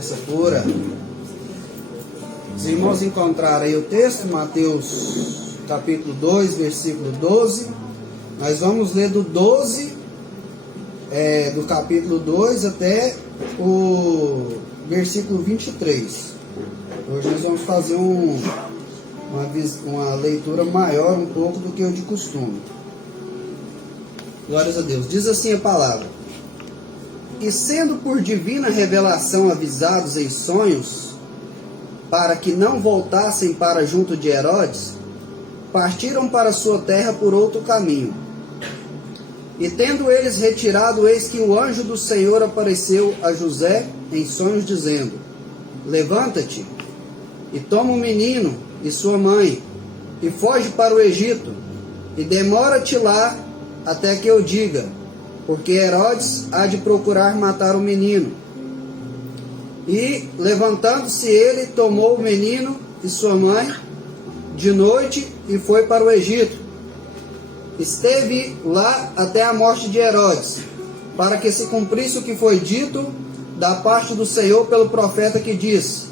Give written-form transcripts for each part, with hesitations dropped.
nessa cura. Os irmãos encontraram aí o texto, Mateus capítulo 2, versículo 12. Nós vamos ler do 12, do capítulo 2 até o versículo 23. Hoje nós vamos fazer uma leitura maior um pouco do que o de costume. Glórias a Deus. Diz assim a palavra: E sendo por divina revelação avisados em sonhos, para que não voltassem para junto de Herodes, partiram para sua terra por outro caminho. E tendo eles retirado, eis que o anjo do Senhor apareceu a José em sonhos, dizendo: Levanta-te, e toma o menino e sua mãe, e foge para o Egito, e demora-te lá até que eu diga, porque Herodes há de procurar matar o menino. E, levantando-se ele, tomou o menino e sua mãe de noite e foi para o Egito. Esteve lá até a morte de Herodes, para que se cumprisse o que foi dito da parte do Senhor pelo profeta, que diz: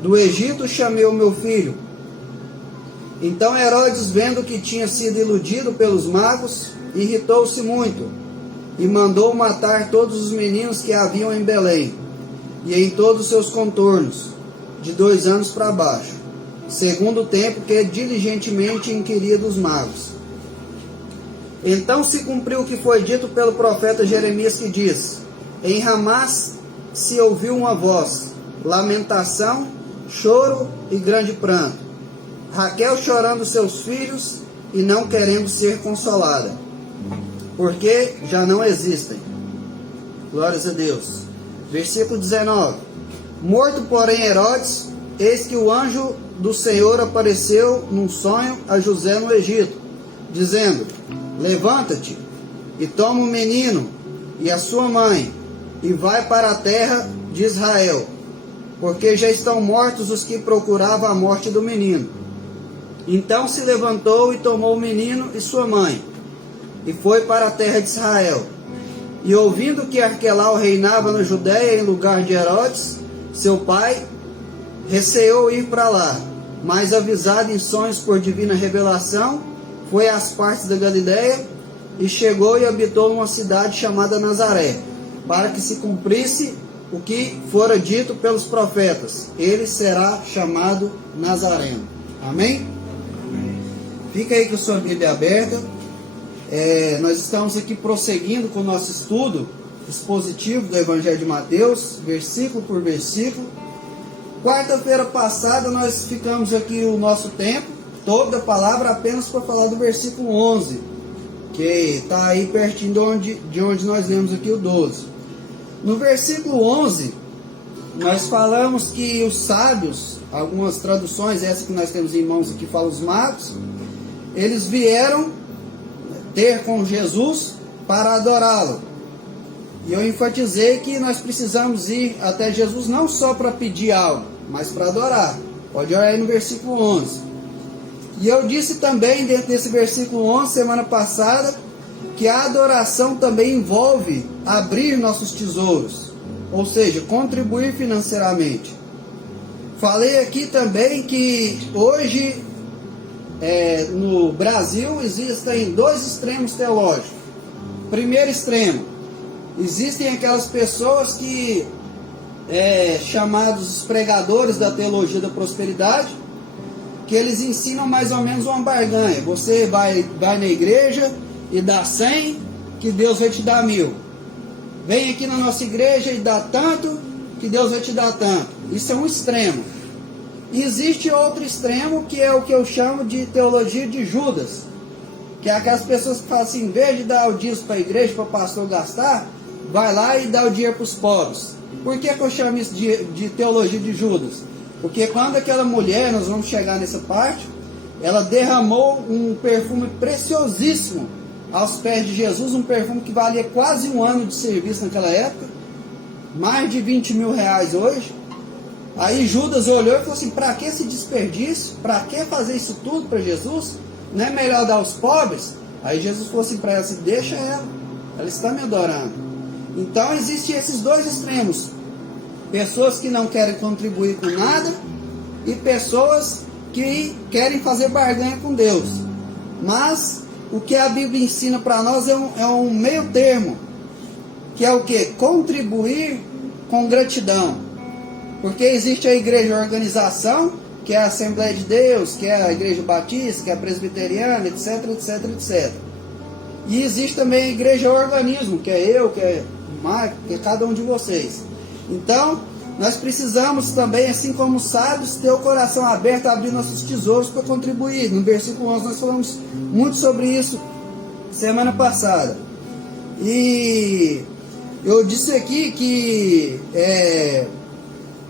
Do Egito chamei o meu filho. Então Herodes, vendo que tinha sido iludido pelos magos, irritou-se muito, e mandou matar todos os meninos que haviam em Belém, e em todos os seus contornos, de 2 anos para baixo, segundo o tempo que diligentemente inquiria dos magos. Então se cumpriu o que foi dito pelo profeta Jeremias, que diz: Em Ramás se ouviu uma voz, lamentação, choro e grande pranto, Raquel chorando seus filhos e não querendo ser consolada, porque já não existem. Glórias a Deus. Versículo 19. Morto, porém, Herodes, eis que o anjo do Senhor apareceu num sonho a José no Egito, dizendo: Levanta-te, e toma o menino e a sua mãe, e vai para a terra de Israel, porque já estão mortos os que procuravam a morte do menino. Então se levantou e tomou o menino e sua mãe, e foi para a terra de Israel. E ouvindo que Arquelau reinava na Judéia em lugar de Herodes, seu pai, receou ir para lá, mas avisado em sonhos por divina revelação, foi às partes da Galiléia, e chegou e habitou numa cidade chamada Nazaré, para que se cumprisse o que fora dito pelos profetas: ele será chamado Nazareno. Amém? Fica aí com a sua Bíblia aberta. Nós estamos aqui prosseguindo com o nosso estudo expositivo do Evangelho de Mateus, versículo por versículo. Quarta-feira passada nós ficamos aqui o nosso tempo, toda a palavra, apenas para falar do versículo 11, que está aí pertinho de onde nós lemos aqui o 12. No versículo 11, nós falamos que os sábios, algumas traduções, essa que nós temos em mãos aqui, fala os magos, eles vieram ter com Jesus para adorá-lo. E eu enfatizei que nós precisamos ir até Jesus não só para pedir algo, mas para adorar. Pode olhar aí no versículo 11. E eu disse também, dentro desse versículo 11, semana passada, que a adoração também envolve abrir nossos tesouros, ou seja, contribuir financeiramente. Falei aqui também que hoje no Brasil existem 2 extremos teológicos. Primeiro extremo, existem aquelas pessoas que chamados pregadores da teologia da prosperidade, que eles ensinam mais ou menos uma barganha. Você vai na igreja e dá 100, que Deus vai te dar 1000. Vem aqui na nossa igreja e dá tanto, que Deus vai te dar tanto. Isso é um extremo. E existe outro extremo, que é o que eu chamo de teologia de Judas, que é aquelas pessoas que falam assim: em vez de dar o dízimo para a igreja, para o pastor gastar, vai lá e dá o dinheiro para os pobres. Por que eu chamo isso de teologia de Judas? Porque quando aquela mulher, nós vamos chegar nessa parte, ela derramou um perfume preciosíssimo aos pés de Jesus, um perfume que valia quase 1 ano de serviço naquela época, mais de 20 mil reais hoje. Aí Judas olhou e falou assim: para que esse desperdício? Para que fazer isso tudo para Jesus? Não é melhor dar aos pobres? Aí Jesus falou assim para ela assim: deixa ela está me adorando. Então existem esses 2 extremos. pessoas que não querem contribuir com nada e pessoas que querem fazer barganha com Deus. Mas o que a Bíblia ensina para nós é um meio termo, que é o que? Contribuir com gratidão. Porque existe a igreja organização, que é a Assembleia de Deus, que é a Igreja Batista, que é a Presbiteriana, etc, etc, etc. E existe também a igreja organismo, que é eu, que é o Marco, que é cada um de vocês. Então, nós precisamos também, assim como sábios, ter o coração aberto a abrir nossos tesouros para contribuir. No versículo 11 nós falamos muito sobre isso semana passada. E eu disse aqui que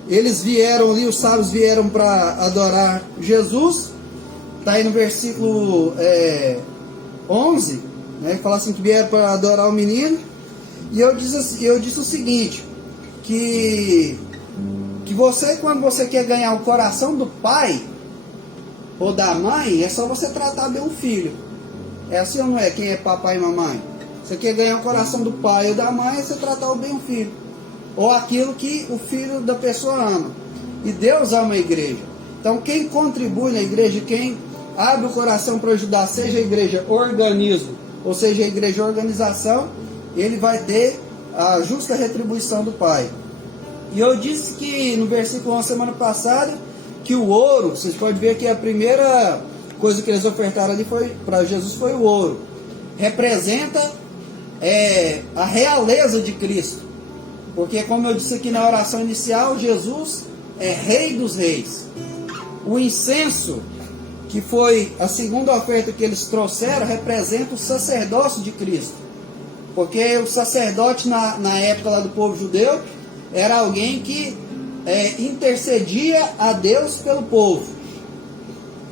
eles vieram ali, os sábios vieram para adorar Jesus. Está aí no versículo 11, né, que fala assim que vieram para adorar o menino. E eu disse o seguinte, que você, quando você quer ganhar o coração do pai ou da mãe, é só você tratar bem o filho. É assim ou não é? Quem é papai e mamãe? Você quer ganhar o coração do pai ou da mãe, é você tratar bem o filho. Ou aquilo que o filho da pessoa ama. E Deus ama a igreja. Então quem contribui na igreja, quem abre o coração para ajudar, seja a igreja organismo, ou seja a igreja organização, ele vai ter a justa retribuição do Pai. E eu disse que no versículo 1 semana passada, que o ouro, vocês podem ver que a primeira coisa que eles ofertaram ali para Jesus foi o ouro. Representa a realeza de Cristo. Porque como eu disse aqui na oração inicial, Jesus é Rei dos Reis. O incenso, que foi a segunda oferta que eles trouxeram, representa o sacerdócio de Cristo. Porque o sacerdote na época lá do povo judeu era alguém que intercedia a Deus pelo povo.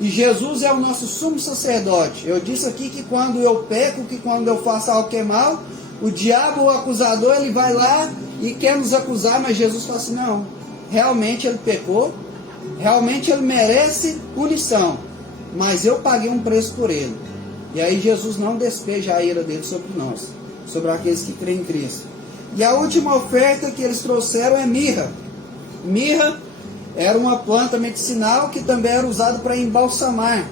E Jesus é o nosso sumo sacerdote. Eu disse aqui que quando eu peco, que quando eu faço algo que é mal, o diabo, o acusador, ele vai lá e quer nos acusar, mas Jesus fala assim, não, realmente ele pecou, realmente ele merece punição, mas eu paguei um preço por ele. E aí Jesus não despeja a ira dele sobre nós, sobre aqueles que creem em Cristo. E a última oferta que eles trouxeram é mirra. Mirra era uma planta medicinal que também era usada para embalsamar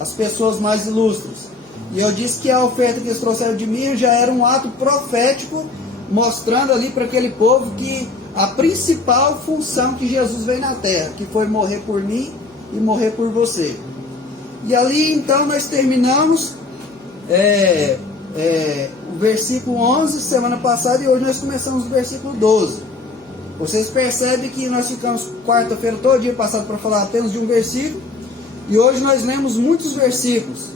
as pessoas mais ilustres. E eu disse que a oferta que eles trouxeram de mirra já era um ato profético, mostrando ali para aquele povo que a principal função que Jesus veio na terra, que foi morrer por mim e morrer por você. E ali então nós terminamos o versículo 11 semana passada, e hoje nós começamos o versículo 12. Vocês percebem que nós ficamos quarta-feira todo dia passado para falar apenas de um versículo, e hoje nós lemos muitos versículos.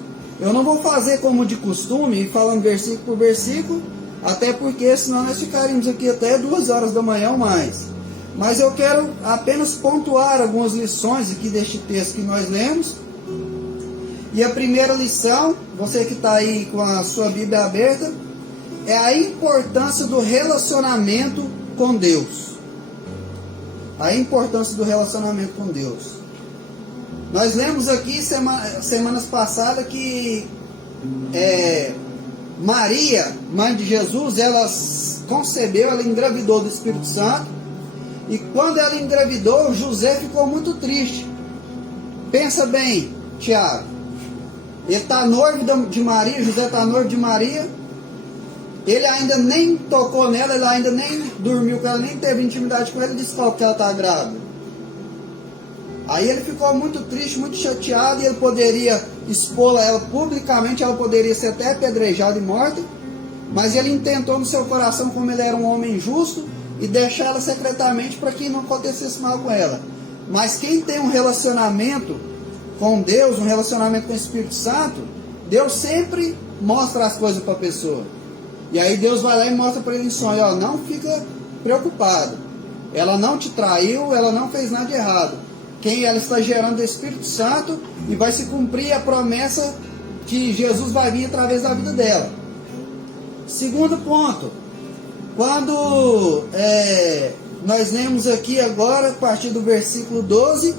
Eu não vou fazer como de costume, falando versículo por versículo, até porque senão nós ficaríamos aqui até 2 horas da manhã ou mais. Mas eu quero apenas pontuar algumas lições aqui deste texto que nós lemos. E a primeira lição, você que está aí com a sua Bíblia aberta, é a importância do relacionamento com Deus. A importância do relacionamento com Deus. Nós lemos aqui semanas passadas que Maria, mãe de Jesus, ela concebeu, ela engravidou do Espírito Santo. E quando ela engravidou, José ficou muito triste. Pensa bem, Tiago. Ele está noivo de Maria, José está noivo de Maria. Ele ainda nem tocou nela, ele ainda nem dormiu com ela, nem teve intimidade com ela, e descobre que ela está grávida. Aí ele ficou muito triste, muito chateado, e ele poderia expô-la ela publicamente, ela poderia ser até apedrejada e morta, mas ele intentou no seu coração, como ele era um homem justo, e deixar ela secretamente para que não acontecesse mal com ela. Mas quem tem um relacionamento com Deus, um relacionamento com o Espírito Santo, Deus sempre mostra as coisas para a pessoa. E aí Deus vai lá e mostra para ele em sonho, ó, não fica preocupado, ela não te traiu, ela não fez nada de errado. Quem ela está gerando é o Espírito Santo, e vai se cumprir a promessa que Jesus vai vir através da vida dela. Segundo ponto, quando nós lemos aqui agora, a partir do versículo 12,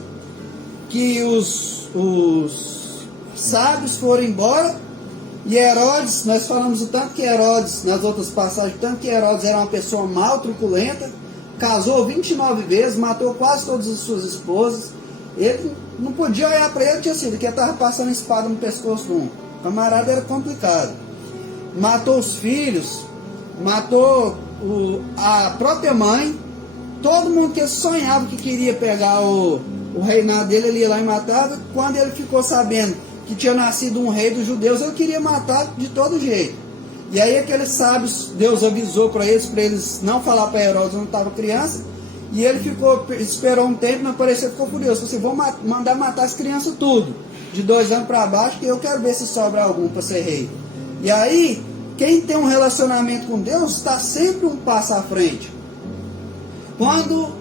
que os sábios foram embora, e Herodes, nós falamos o tanto que Herodes, nas outras passagens, o tanto que Herodes era uma pessoa mal, truculenta, casou 29 vezes, matou quase todas as suas esposas. Ele não podia olhar para ele, tinha sido que ele estava passando espada no pescoço de um. O camarada era complicado. Matou os filhos, matou a própria mãe. Todo mundo que sonhava que queria pegar o reinado dele, ele ia lá e matava. Quando ele ficou sabendo que tinha nascido um rei dos judeus, ele queria matar de todo jeito. E aí aqueles sábios, Deus avisou para eles não falar para Herodes onde estava criança. E ele esperou um tempo, não apareceu, ficou furioso. Você vou mandar matar as crianças tudo, de 2 anos para baixo, que eu quero ver se sobra algum para ser rei. E aí, quem tem um relacionamento com Deus está sempre um passo à frente. Quando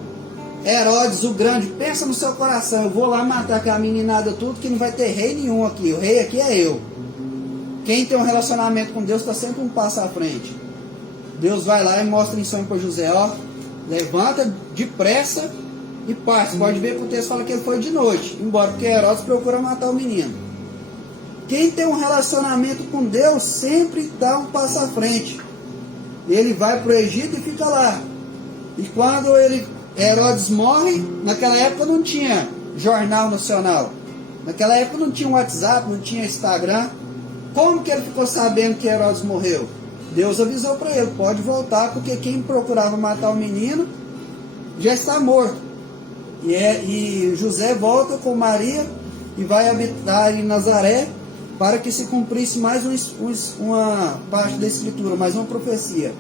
Herodes o Grande pensa no seu coração, eu vou lá matar aquela meninada tudo, que não vai ter rei nenhum aqui, o rei aqui é eu. Quem tem um relacionamento com Deus está sempre um passo à frente. Deus vai lá e mostra em sonho para José, ó, levanta depressa e parte. Pode ver que o texto fala que ele foi de noite, embora porque Herodes procura matar o menino. Quem tem um relacionamento com Deus sempre dá um passo à frente. Ele vai para o Egito e fica lá. E quando Herodes morre, naquela época não tinha jornal nacional. Naquela época não tinha WhatsApp, não tinha Instagram. Como que ele ficou sabendo que Herodes morreu? Deus avisou para ele, pode voltar, porque quem procurava matar o menino já está morto. E José volta com Maria e vai habitar em Nazaré, para que se cumprisse mais uma parte da Escritura, mais uma profecia.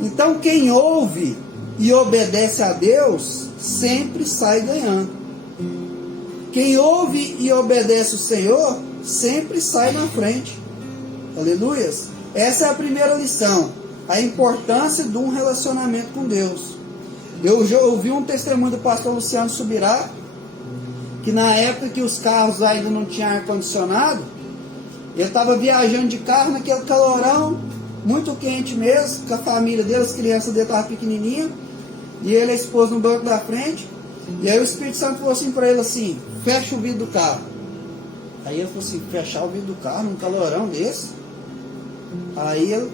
Então quem ouve e obedece a Deus, sempre sai ganhando. Quem ouve e obedece o Senhor, sempre sai na frente. Aleluias. Essa é a primeira lição, a importância de um relacionamento com Deus. Eu já ouvi um testemunho do pastor Luciano Subirá, que na época que os carros ainda não tinham ar-condicionado, ele estava viajando de carro naquele calorão, muito quente mesmo, com a família dele, as crianças dele estavam pequenininhas, e ele e a esposa no banco da frente. E aí o Espírito Santo falou assim para ele assim, fecha o vidro do carro. Aí ele falou assim, fechar o vidro do carro num calorão desse? Aí ele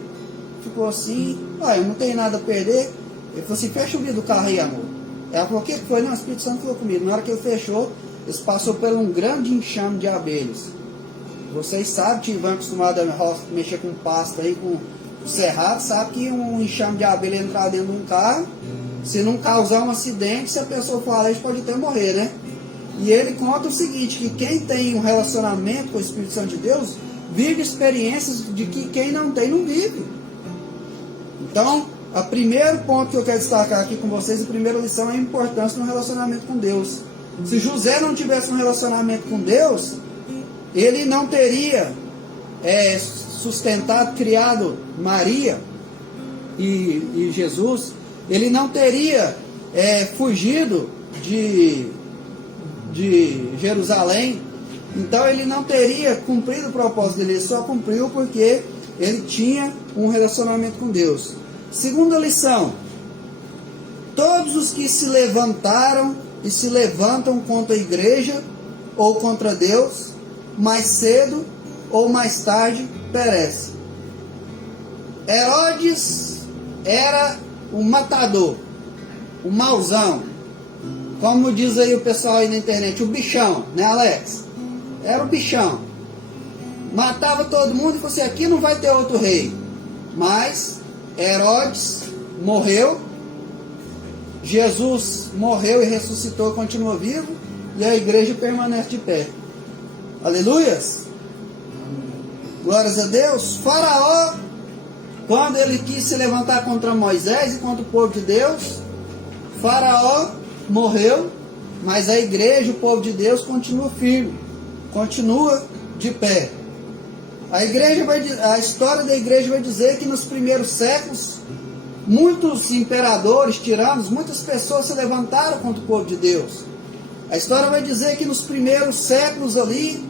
ficou assim, eu não tenho nada a perder. Ele falou assim, fecha o vidro do carro aí, amor. Ela falou, o que foi? Não, o Espírito Santo falou comigo. Na hora que ele fechou, eles passou por um grande enxame de abelhas. Vocês sabem, tiveram acostumado a mexer com pasta aí, com cerrado, sabe que um enxame de abelha entrar dentro de um carro, se não causar um acidente, se a pessoa for alérgica, pode até morrer, né? E ele conta o seguinte, que quem tem um relacionamento com o Espírito Santo de Deus, vive experiências de que quem não tem, não vive. Então, o primeiro ponto que eu quero destacar aqui com vocês, a primeira lição, é a importância do relacionamento com Deus. Se José não tivesse um relacionamento com Deus, ele não teria sustentado, criado Maria e Jesus, ele não teria fugido de Jerusalém. Então ele não teria cumprido o propósito dele, ele só cumpriu porque ele tinha um relacionamento com Deus. Segunda lição, todos os que se levantaram e se levantam contra a igreja ou contra Deus, mais cedo ou mais tarde perece. Herodes era um matador, um mauzão, como diz aí o pessoal aí na internet, o bichão, né, Alex? Era o bichão, matava todo mundo e falou assim, aqui não vai ter outro rei. Mas Herodes morreu, Jesus morreu e ressuscitou e continua vivo, e a igreja permanece de pé. Aleluias! Glórias a Deus. Faraó, quando ele quis se levantar contra Moisés e contra o povo de Deus, Faraó morreu, mas a igreja, o povo de Deus, continua firme, continua de pé. A história da igreja vai dizer que nos primeiros séculos, muitos imperadores, tiranos, muitas pessoas se levantaram contra o povo de Deus. A história vai dizer que nos primeiros séculos ali,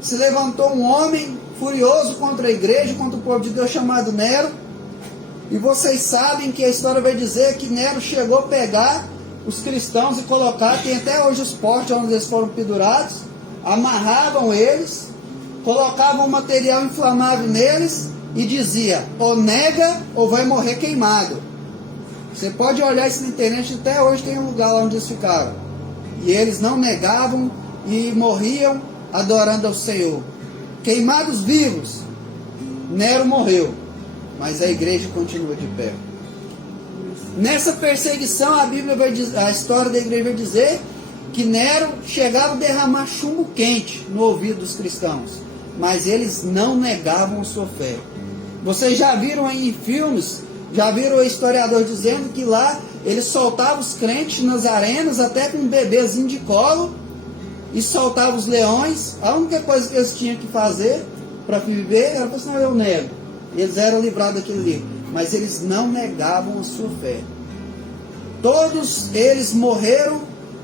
se levantou um homem furioso contra a igreja, contra o povo de Deus, chamado Nero. E vocês sabem que a história vai dizer que Nero chegou a pegar os cristãos e colocar, tem até hoje os postes onde eles foram pendurados, amarravam eles, colocavam material inflamável neles e dizia, ou nega ou vai morrer queimado. Você pode olhar isso na internet, até hoje tem um lugar lá onde eles ficaram. E eles não negavam e morriam adorando ao Senhor. Queimados vivos, Nero morreu, mas a igreja continua de pé. Nessa perseguição, a Bíblia vai dizer, a história da igreja vai dizer que Nero chegava a derramar chumbo quente no ouvido dos cristãos, mas eles não negavam a sua fé. Vocês já viram aí em filmes, já viram o historiador dizendo que lá eles soltavam os crentes nas arenas, até com um bebezinho de colo, e soltavam os leões. A única coisa que eles tinham que fazer para viver era falar assim: não, eu nego. Eles eram livrados daquele livro, mas eles não negavam a sua fé. Todos eles morreram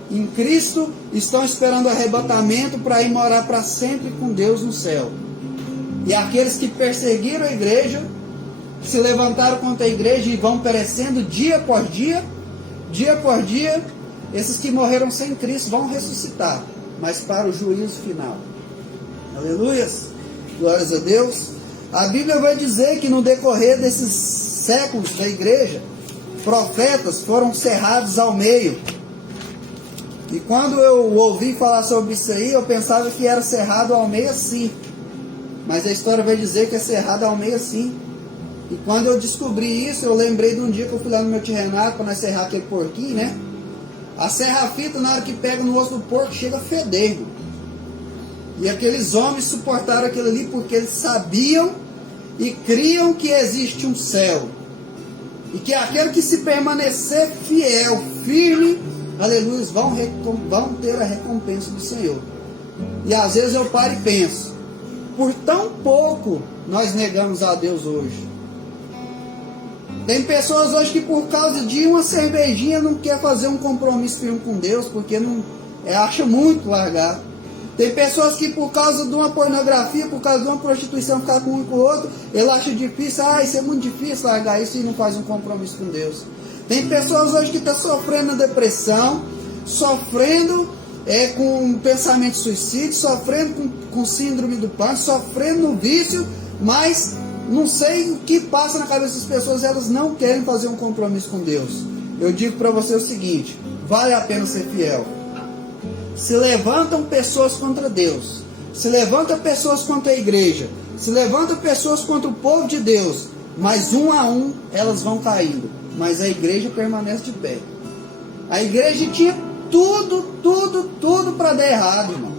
em Cristo, estão esperando o arrebatamento para ir morar para sempre com Deus no céu. E aqueles que perseguiram a igreja, se levantaram contra a igreja e vão perecendo dia por dia, esses que morreram sem Cristo vão ressuscitar, mas para o juízo final. Aleluias, glórias a Deus. A Bíblia vai dizer que no decorrer desses séculos da igreja, profetas foram cerrados ao meio. E quando eu ouvi falar sobre isso aí, eu pensava que era cerrado ao meio assim. Mas a história vai dizer que é cerrado ao meio assim. E quando eu descobri isso, eu lembrei de um dia que eu fui lá no meu tio Renato para nós serrar aquele porquinho, né? A serra-fita, na hora que pega no osso do porco, chega a feder, irmão. E aqueles homens suportaram aquilo ali porque eles sabiam e criam que existe um céu. E que aquele que se permanecer fiel, firme, aleluia, vão ter a recompensa do Senhor. E às vezes eu paro e penso, por tão pouco nós negamos a Deus hoje. Tem pessoas hoje que por causa de uma cervejinha não quer fazer um compromisso firme com Deus, porque não acha muito largar. Tem pessoas que por causa de uma pornografia, por causa de uma prostituição, ficar com um e com o outro, ele acha difícil, isso é muito difícil largar isso, e não faz um compromisso com Deus. Tem pessoas hoje que estão sofrendo depressão, sofrendo com pensamento de suicídio, sofrendo com síndrome do pânico, sofrendo no vício, mas não sei o que passa na cabeça das pessoas, elas não querem fazer um compromisso com Deus. Eu digo para você o seguinte: vale a pena ser fiel. Se levantam pessoas contra Deus, se levantam pessoas contra a igreja, se levantam pessoas contra o povo de Deus, mas um a um elas vão caindo, mas a igreja permanece de pé. A igreja tinha tudo para dar errado, irmão.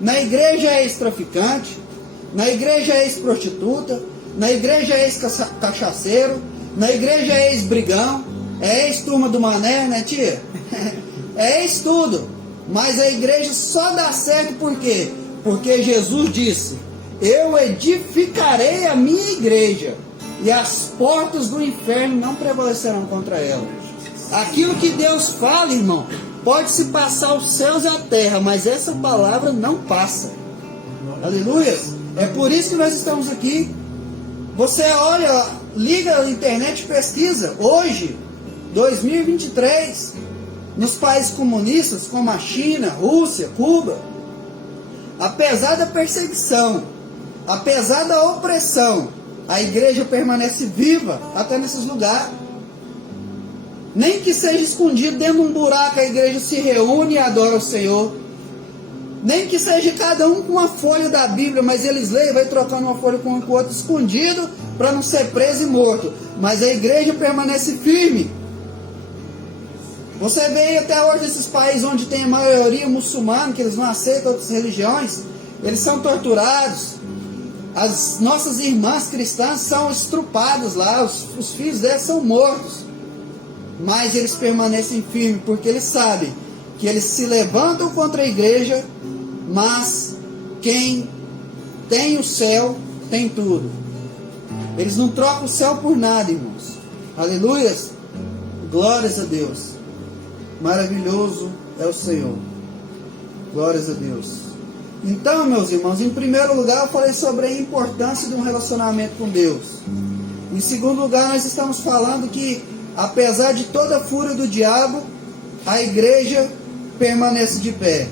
Na igreja é ex-traficante, na igreja é ex-prostituta, na igreja é ex-cachaceiro, na igreja é ex-brigão, é ex-turma do mané, né, tia? É ex-tudo. Mas a igreja só dá certo por quê? Porque Jesus disse: eu edificarei a minha igreja, e as portas do inferno não prevalecerão contra ela. Aquilo que Deus fala, irmão, pode se passar os céus e a terra, mas essa palavra não passa. Aleluia! É por isso que nós estamos aqui. Você olha, liga a internet e pesquisa. Hoje, 2023, nos países comunistas como a China, Rússia, Cuba, apesar da perseguição, apesar da opressão, a igreja permanece viva até nesses lugares. Nem que seja escondido dentro de um buraco, a igreja se reúne e adora o Senhor. Nem que seja cada um com uma folha da Bíblia, mas eles leem e vai trocando uma folha com o outro, escondido, para não ser preso e morto. Mas a igreja permanece firme. Você vê até hoje esses países onde tem a maioria muçulmana, que eles não aceitam outras religiões, eles são torturados. As nossas irmãs cristãs são estrupadas lá, os filhos delas são mortos. Mas eles permanecem firmes, porque eles sabem que eles se levantam contra a igreja, mas quem tem o céu tem tudo. Eles não trocam o céu por nada, irmãos. Aleluias! Glórias a Deus! Maravilhoso é o Senhor. Glórias a Deus. Então, meus irmãos, em primeiro lugar eu falei sobre a importância de um relacionamento com Deus. Em segundo lugar, nós estamos falando que, apesar de toda a fúria do diabo, a igreja permanece de pé.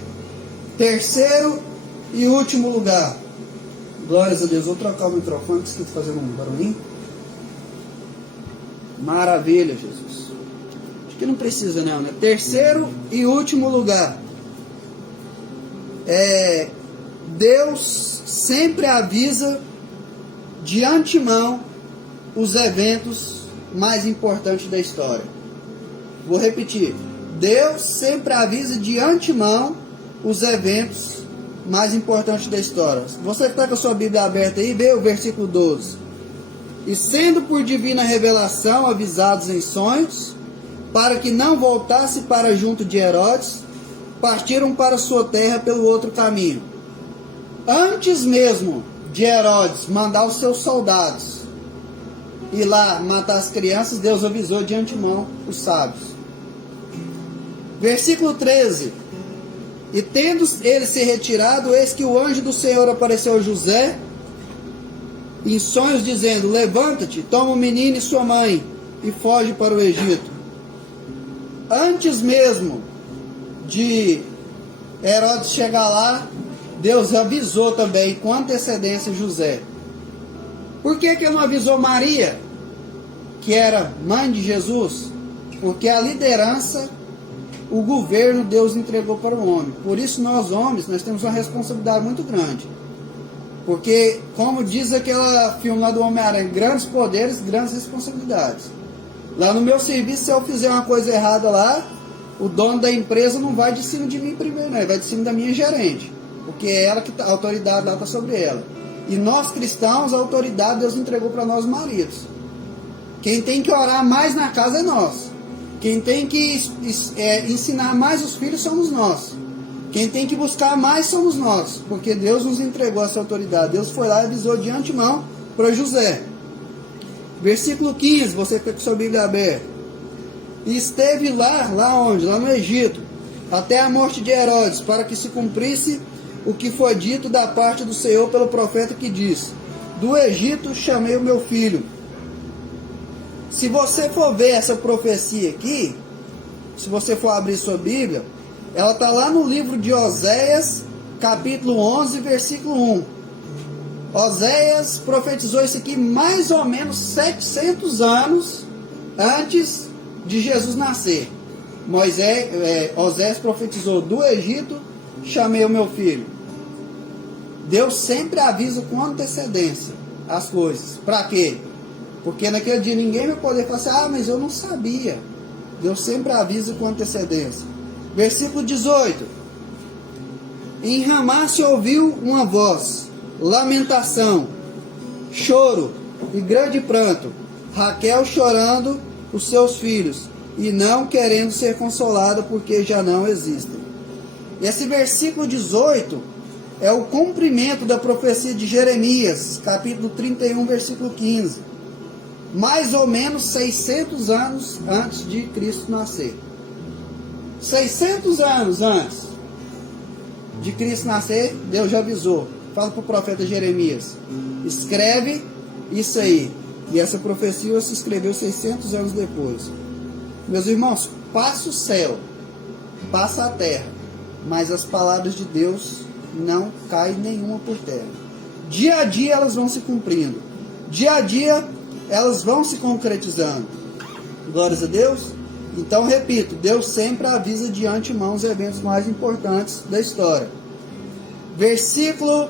Terceiro e último lugar. Glórias a Deus. Vou trocar o microfone, que estou fazendo um barulhinho. Maravilha, Jesus. que não precisa não, né? Terceiro e último lugar. Deus sempre avisa de antemão os eventos mais importantes da história. Vou repetir. Deus sempre avisa de antemão os eventos mais importantes da história. Você que está com a sua Bíblia aberta aí, vê o versículo 12. E sendo por divina revelação avisados em sonhos, para que não voltasse para junto de Herodes, partiram para sua terra pelo outro caminho. Antes mesmo de Herodes mandar os seus soldados ir lá matar as crianças, Deus avisou de antemão os sábios. Versículo 13. E tendo ele se retirado, eis que o anjo do Senhor apareceu a José em sonhos, dizendo: levanta-te, toma o menino e sua mãe e foge para o Egito. Antes mesmo de Herodes chegar lá, Deus avisou também com antecedência José. Por que ele não avisou Maria, que era mãe de Jesus? Porque a liderança, o governo, Deus entregou para o homem. Por isso nós homens, nós temos uma responsabilidade muito grande. Porque, como diz aquele filme lá do Homem-Aranha, grandes poderes, grandes responsabilidades. Lá no meu serviço, se eu fizer uma coisa errada lá, o dono da empresa não vai de cima de mim primeiro, não. Ele vai de cima da minha gerente. Porque é ela que a autoridade lá está sobre ela. E nós cristãos, a autoridade Deus entregou para nós maridos. Quem tem que orar mais na casa é nós. Quem tem que ensinar mais os filhos somos nós. Quem tem que buscar mais somos nós. Porque Deus nos entregou essa autoridade. Deus foi lá e avisou de antemão para José. Versículo 15, você que está com sua Bíblia aberta. E esteve lá onde? Lá no Egito, até a morte de Herodes, para que se cumprisse o que foi dito da parte do Senhor pelo profeta que disse: do Egito chamei o meu filho. Se você for ver essa profecia aqui, se você for abrir sua Bíblia, ela está lá no livro de Oséias, capítulo 11, versículo 1. Oséias profetizou isso aqui mais ou menos 700 anos antes de Jesus nascer. Oséias profetizou: do Egito chamei o meu filho. Deus sempre avisa com antecedência as coisas. Para quê? Porque naquele dia ninguém vai poder falar assim: mas eu não sabia. Deus sempre avisa com antecedência. Versículo 18. Em Ramá se ouviu uma voz, lamentação, choro e grande pranto, Raquel chorando os seus filhos e não querendo ser consolada porque já não existem. Esse versículo 18 é o cumprimento da profecia de Jeremias, capítulo 31, versículo 15. Mais ou menos 600 anos antes de Cristo nascer. 600 anos antes de Cristo nascer, Deus já avisou. Fala para o profeta Jeremias: escreve isso aí. E essa profecia se escreveu 600 anos depois. Meus irmãos, passa o céu, passa a terra, mas as palavras de Deus não caem nenhuma por terra. Dia a dia elas vão se cumprindo. Dia a dia elas vão se concretizando. Glórias a Deus. Então, repito, Deus sempre avisa de antemão os eventos mais importantes da história. Versículo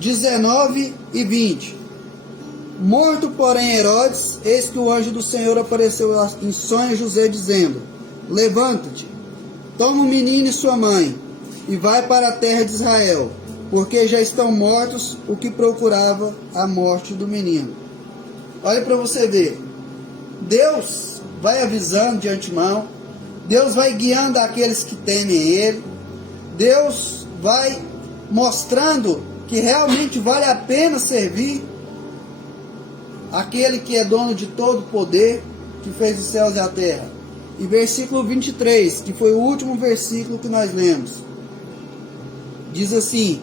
19 e 20. Morto, porém, Herodes, eis que o anjo do Senhor apareceu em sonho a José, dizendo: levanta-te, toma o menino e sua mãe, e vai para a terra de Israel, porque já estão mortos o que procurava a morte do menino. Olha para você ver. Deus vai avisando de antemão. Deus vai guiando aqueles que temem Ele. Deus vai mostrando que realmente vale a pena servir aquele que é dono de todo o poder, que fez os céus e a terra. E versículo 23, que foi o último versículo que nós lemos, diz assim: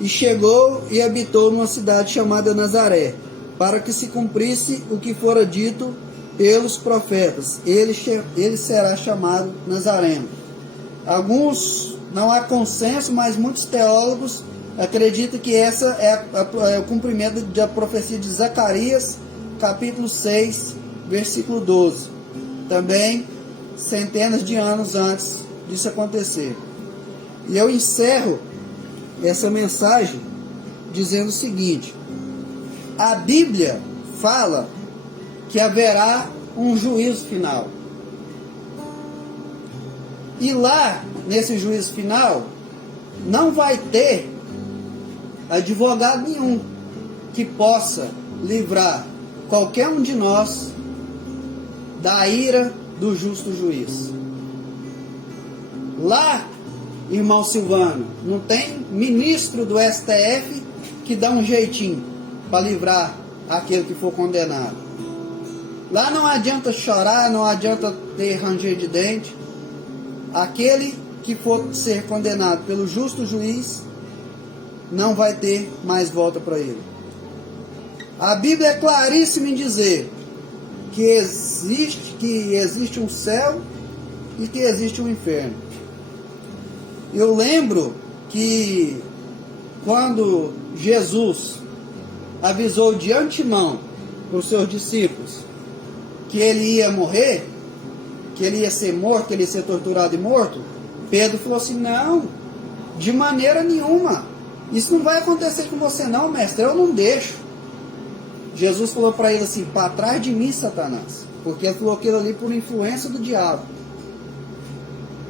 e chegou e habitou numa cidade chamada Nazaré, para que se cumprisse o que fora dito pelos profetas: ele será chamado Nazareno. Alguns, não há consenso, mas muitos teólogos acreditam que essa é o cumprimento da profecia de Zacarias, capítulo 6, versículo 12. Também centenas de anos antes disso acontecer. E eu encerro essa mensagem dizendo o seguinte: a Bíblia fala que haverá um juízo final. E lá, nesse juízo final, não vai ter advogado nenhum que possa livrar qualquer um de nós da ira do justo juiz. Lá, irmão Silvano, não tem ministro do STF que dá um jeitinho para livrar aquele que for condenado. Lá não adianta chorar, não adianta ter ranger de dente. Aquele que for ser condenado pelo justo juiz não vai ter mais volta para ele. A Bíblia é claríssima em dizer que existe um céu e que existe um inferno. Eu lembro que quando Jesus avisou de antemão para os seus discípulos que ele ia morrer, que ele ia ser morto, que ele ia ser torturado e morto, Pedro falou assim: não, de maneira nenhuma, isso não vai acontecer com você não, mestre, eu não deixo. Jesus falou para ele assim: para trás de mim, Satanás, porque ele falou aquilo ali por influência do diabo.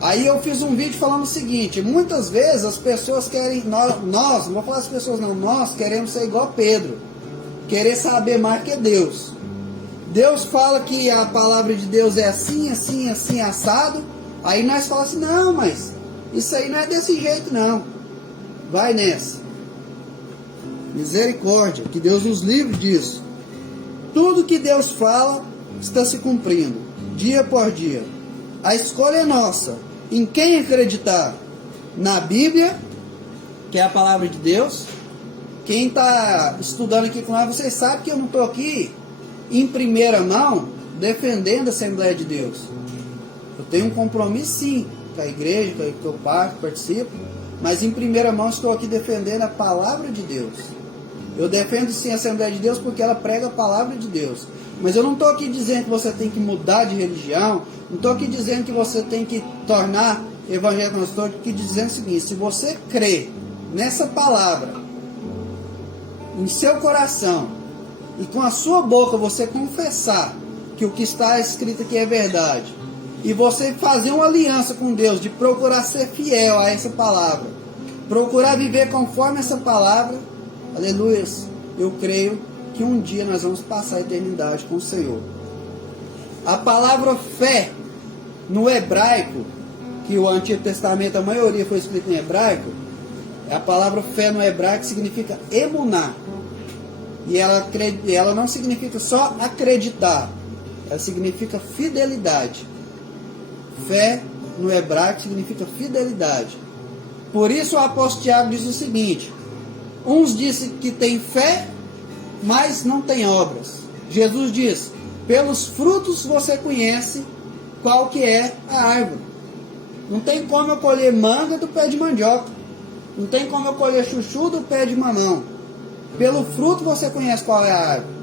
Aí eu fiz um vídeo falando o seguinte: muitas vezes as pessoas querem, nós não vou falar as pessoas não, nós queremos ser igual Pedro, querer saber mais que Deus. Deus fala que a palavra de Deus é assim, assim, assim, assado. Aí nós falamos assim: não, mas isso aí não é desse jeito não. Vai nessa. Misericórdia, que Deus nos livre disso. Tudo que Deus fala está se cumprindo, dia por dia. A escolha é nossa. Em quem acreditar? Na Bíblia, que é a palavra de Deus. Quem está estudando aqui com nós, vocês sabem que eu não estou aqui em primeira mão defendendo a Assembleia de Deus. Eu tenho um compromisso sim com a igreja, que eu participo, mas em primeira mão estou aqui defendendo a palavra de Deus. Eu defendo sim a Assembleia de Deus porque ela prega a palavra de Deus. Mas eu não estou aqui dizendo que você tem que mudar de religião, não estou aqui dizendo que você tem que tornar evangélico, não estou aqui dizendo o seguinte: se você crê nessa palavra em seu coração e com a sua boca você confessar que o que está escrito aqui é verdade, e você fazer uma aliança com Deus de procurar ser fiel a essa palavra, procurar viver conforme essa palavra, aleluia, eu creio que um dia nós vamos passar a eternidade com o Senhor. A palavra fé no hebraico, que o Antigo Testamento a maioria foi escrito em hebraico, a palavra fé no hebraico significa emuná. E ela não significa só acreditar, ela significa fidelidade. Fé no hebraico significa fidelidade. Por isso o apóstolo Tiago diz o seguinte: uns dizem que tem fé, mas não tem obras. Jesus diz: pelos frutos você conhece qual que é a árvore. Não tem como eu colher manga do pé de mandioca, não tem como eu colher chuchu do pé de mamão. Pelo fruto você conhece qual é a árvore.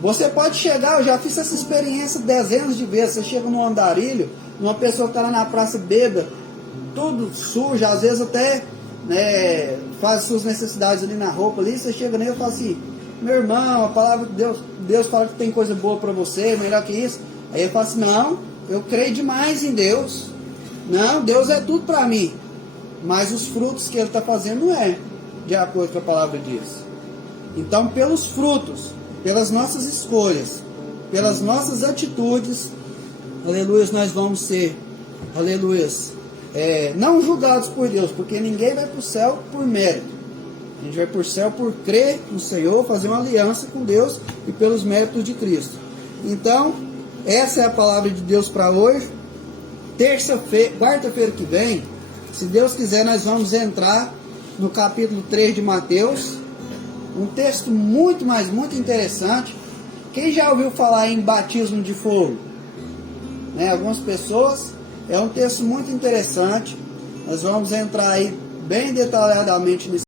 Você pode chegar, eu já fiz essa experiência dezenas de vezes. Você chega num andarilho, uma pessoa que está lá na praça bêbada, tudo sujo, às vezes até faz suas necessidades ali na roupa ali, você chega nele e fala assim: meu irmão, a palavra de Deus fala que tem coisa boa para você, melhor que isso. Aí eu falo assim: não, eu creio demais em Deus, não, Deus é tudo para mim, mas os frutos que ele está fazendo não é de acordo com a palavra diz. Então, pelos frutos, pelas nossas escolhas, pelas nossas atitudes, aleluia, nós vamos ser, aleluia, não julgados por Deus, porque ninguém vai para o céu por mérito. A gente vai para o céu por crer no Senhor, fazer uma aliança com Deus e pelos méritos de Cristo. Então, essa é a palavra de Deus para hoje. Quarta-feira que vem, se Deus quiser, nós vamos entrar no capítulo 3 de Mateus. Um texto muito, mas muito interessante. Quem já ouviu falar em batismo de fogo? Algumas pessoas. É um texto muito interessante. Nós vamos entrar aí bem detalhadamente nesse